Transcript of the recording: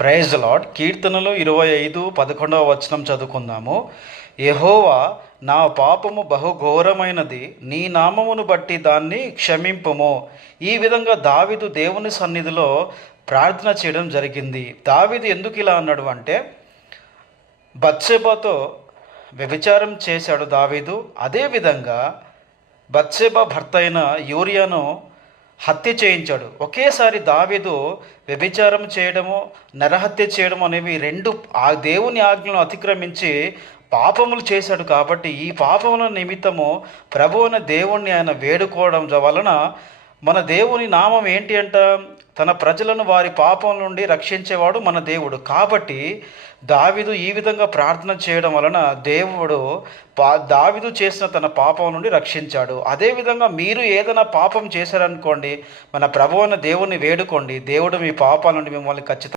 Praise lord. కీర్తనలు 25:11 వచనం చదువుకుందాము. యెహోవా, నా పాపము బహుఘోరమైనది, నీ నామమును బట్టి దాన్ని క్షమింపుము. ఈ విధంగా దావీదు దేవుని సన్నిధిలో ప్రార్థన చేయడం జరిగింది. దావీదు ఎందుకు ఇలా అన్నాడు అంటే, బత్షెబతో వ్యభిచారం చేశాడు దావీదు. అదేవిధంగా బత్షెబ భర్త అయిన యూరియాను హత్య చేయించాడు. ఒకేసారి దావీదు వ్యభిచారం చేయడము, నరహత్య చేయడం అనేవి రెండు ఆ దేవుని ఆజ్ఞలను అతిక్రమించి పాపములు చేశాడు. కాబట్టి ఈ పాపముల నిమిత్తము ప్రభువున దేవుణ్ణి ఆయన వేడుకోవడం వలన మన దేవుని నామం ఏంటి అంట, తన ప్రజలను వారి పాపం నుండి రక్షించేవాడు మన దేవుడు. కాబట్టి దావీదు ఈ విధంగా ప్రార్థన చేయడం వలన దేవుడు దావీదు చేసిన తన పాపం నుండి రక్షించాడు. అదేవిధంగా మీరు ఏదైనా పాపం చేశారనుకోండి, మన ప్రభువైన దేవుని వేడుకోండి. దేవుడు మీ పాపాల నుండి మిమ్మల్ని ఖచ్చితంగా